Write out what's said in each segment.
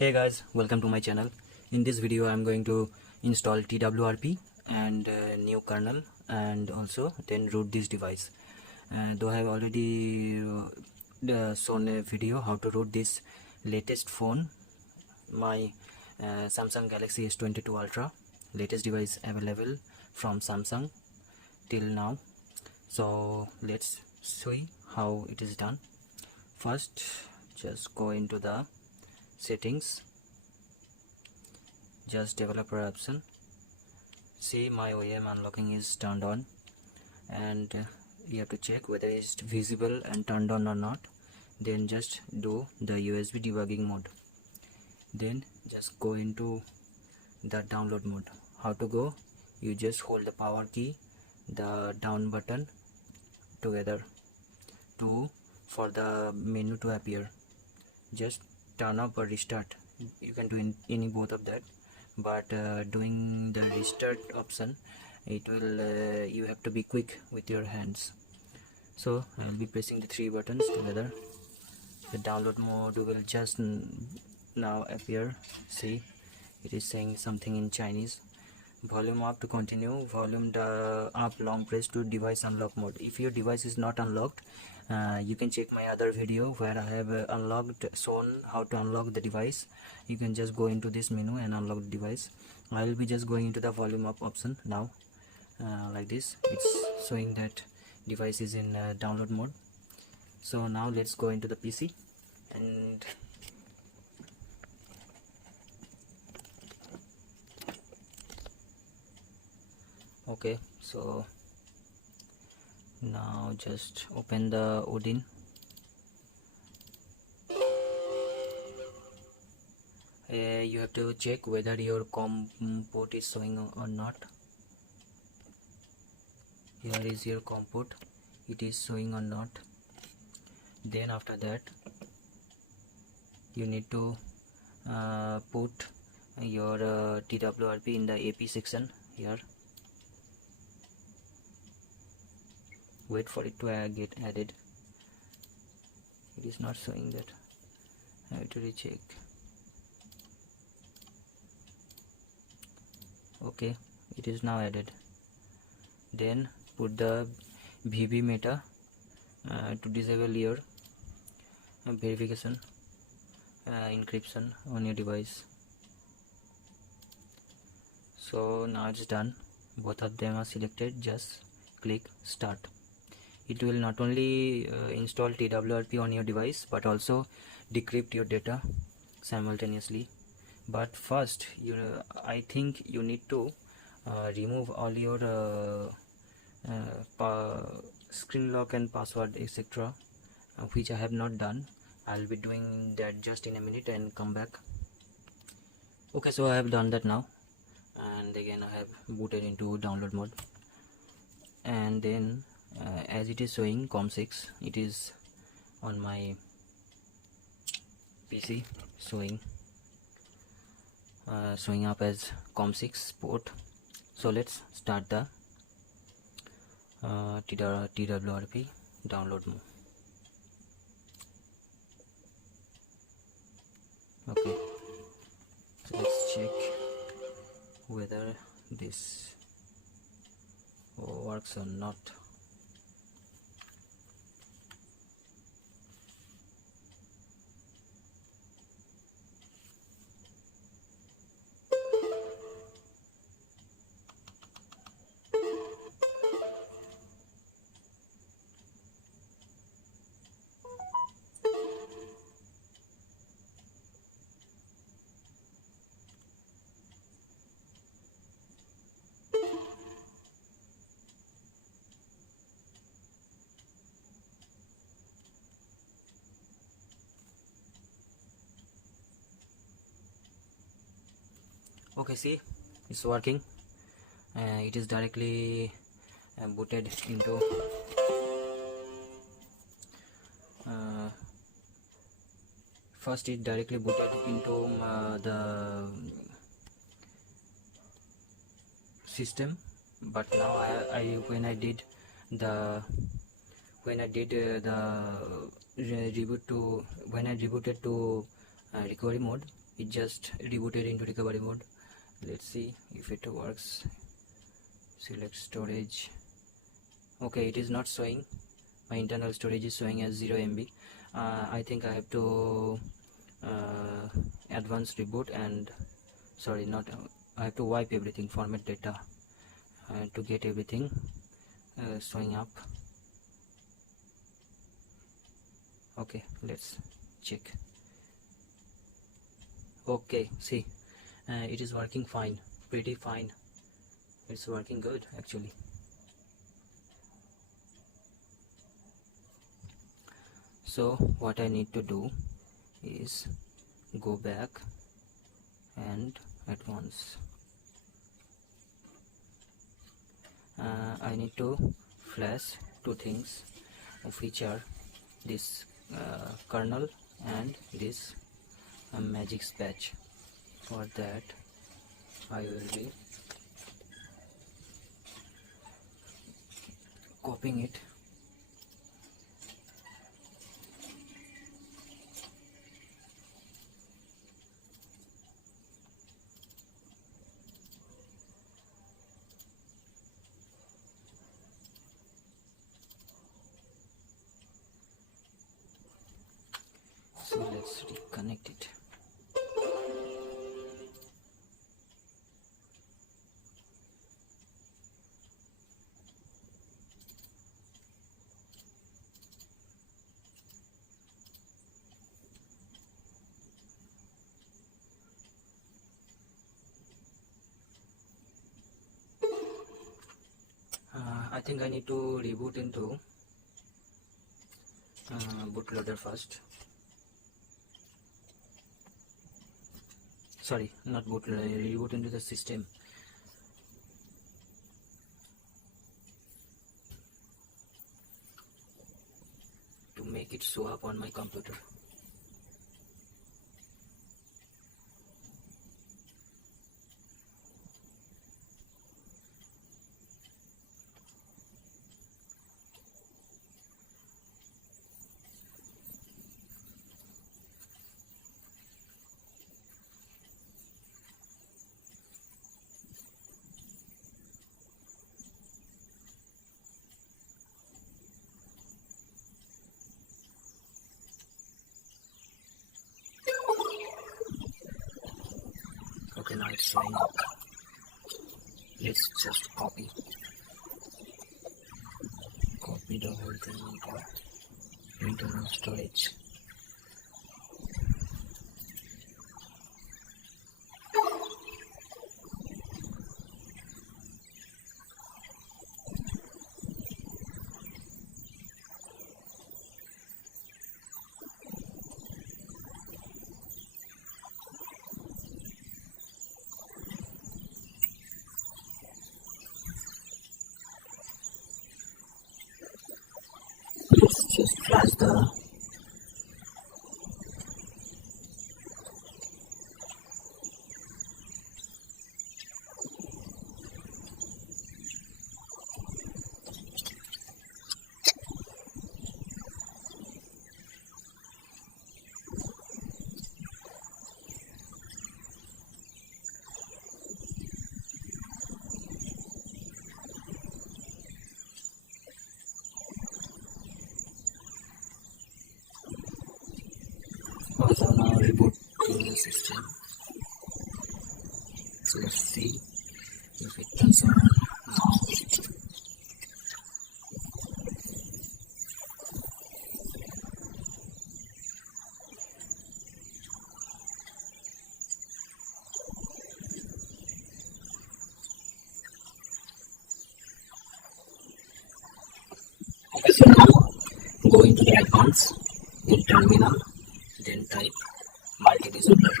Hey guys, welcome to my channel. In this video I am going to install TWRP and new kernel and also then root this device. Though I have already shown a video how to root this latest phone, my Samsung Galaxy S22 Ultra, latest device available from Samsung till now. So let's see how it is done. First, just go into the settings, just developer option. See, my OEM unlocking is turned on, and you have to check whether it's visible and turned on or not. Then just do the USB debugging mode. Then just go into the download mode. How to go? You just hold the power key, the down button together for the menu to appear. Just turn off or restart. You can do any both of that, but doing the restart option, it will you have to be quick with your hands. So I'll be pressing the three buttons together. The download mode will just now appear. See, it is saying something in Chinese. Volume up to continue, volume up long press to device unlock mode. If your device is not unlocked, you can check my other video where I have shown how to unlock the device. You can just go into this menu and unlock the device. I will be just going into the volume up option now. Like this, it's showing that device is in download mode. So now let's go into the PC and okay, so now just open the Odin. You have to check whether your COM port is showing or not. Here is your COM port, it is showing or not. Then after that you need to put your TWRP in the AP section here. Wait for it to get added. It is not showing that. I have to recheck. Okay, it is now added. Then put the VB meta to disable your verification encryption on your device. So now it's done. Both of them are selected. Just click start. It will not only install TWRP on your device but also decrypt your data simultaneously. But first, I think you need to remove all your screen lock and password etc., which I have not done. I'll be doing that just in a minute and come back. Okay, so I have done that now, and again I have booted into download mode, and then as it is showing COM6, it is on my PC showing up as COM6 port. So let's start the TWRP download mode. Okay, so let's check whether this works or not. Okay, see, it's working. It is directly booted into first it directly booted into the system, but now when I did the reboot to when I rebooted to recovery mode, it just rebooted into recovery mode. Let's see if it works. Select storage. Okay, it is not showing. My internal storage is showing as 0 MB. I think I have to advance reboot and I have to wipe everything, format data to get everything showing up. Okay, let's check. Okay, see, it is working fine, pretty fine. It's working good actually. So what I need to do is go back and advance. I need to flash two things, which are this kernel and this magic patch. For that I will be copying it. So let's reconnect it. I think I need to reboot into bootloader first. Sorry, not bootloader, reboot into the system. To make it show up on my computer. Okay, now it's showing up. Let's just copy the whole thing into internal storage. Let's just flash the also now reboot to the system. So let's see if it turns on now. Okay, so now go into the advanced in terminal, then type multi-resolver.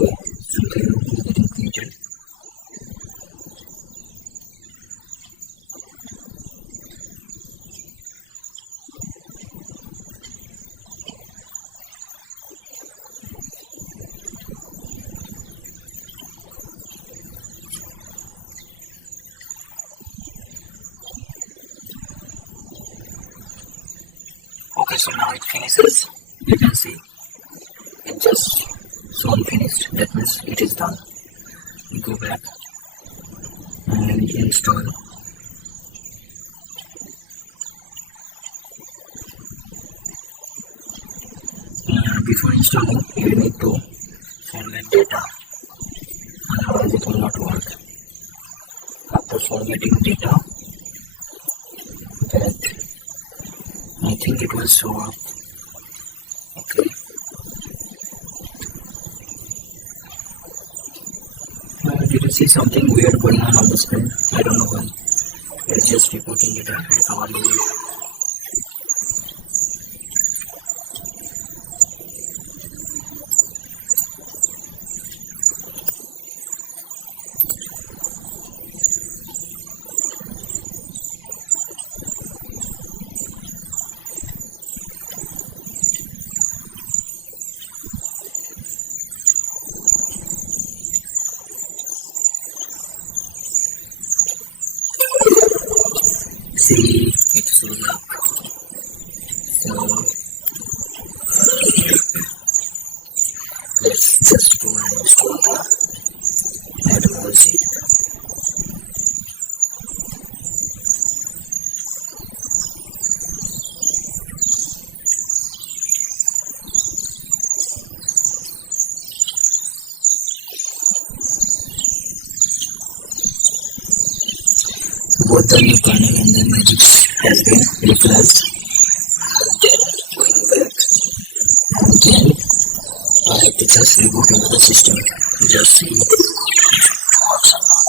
Okay, so then getting created. Okay, so now it finishes. You can see it just shown finished. That means it is done. We go back and install. Before installing, you need to format data, otherwise it will not work. After formatting data, that I think it will show up. Okay. Did you see something weird going on the screen? I don't know why. It's just reporting data recovery. See, it's full up. So let's just go and install the admiral sheet. Both the new kernel and the magic has been replaced. Then going back, and then I have to just reboot into the system. Just see if it works or not.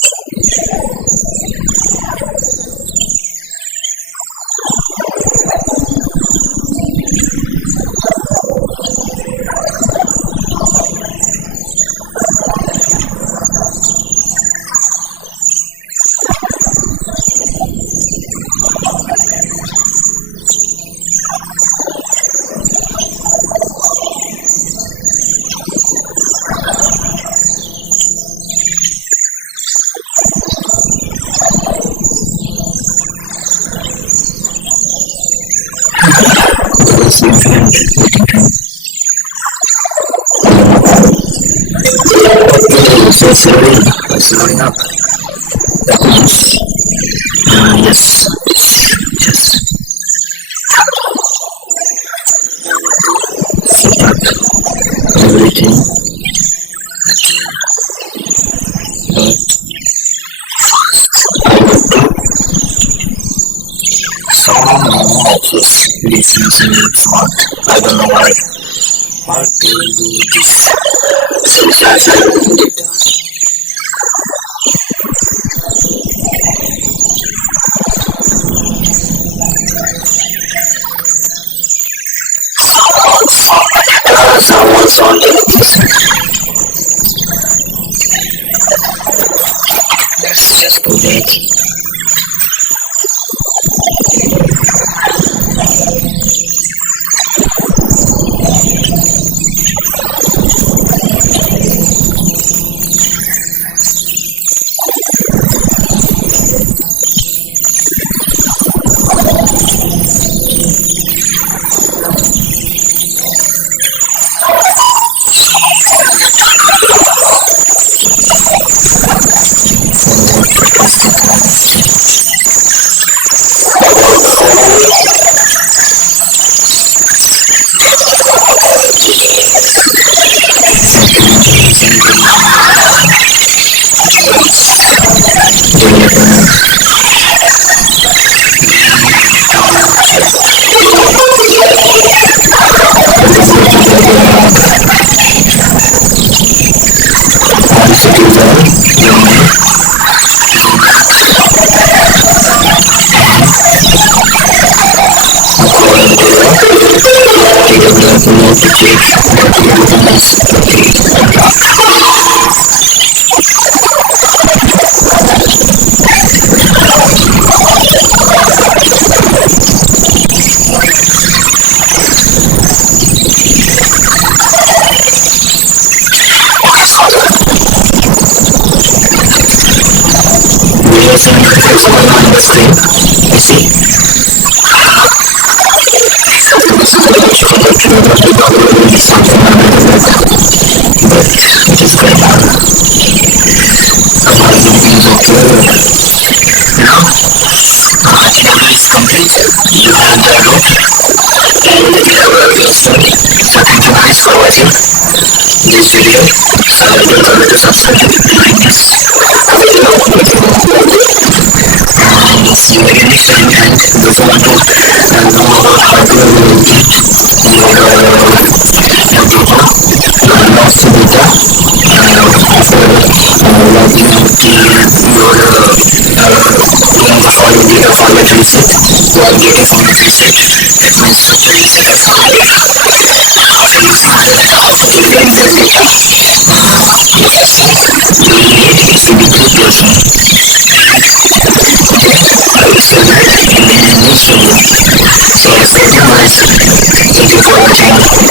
Infinite waiting time. Okay, so slowing up. That means, yes, just set up everything. But first, I want to sound access this Samsung smart. I don't know why. How to do this? Someone's on this. Let's just go back. is complete. You have download and you have installed. So thank you guys for watching this video. So don't forget to subscribe and like this video. And see you again next time. And don't forget to know about how to keep your laptop lost data after logging your file data format reset or data format reset. That means to reset the file data after using the data to get the data. The first thing we need is to be two person. Okay, I will say that in the next video. So let's get you guys. Thank you for watching.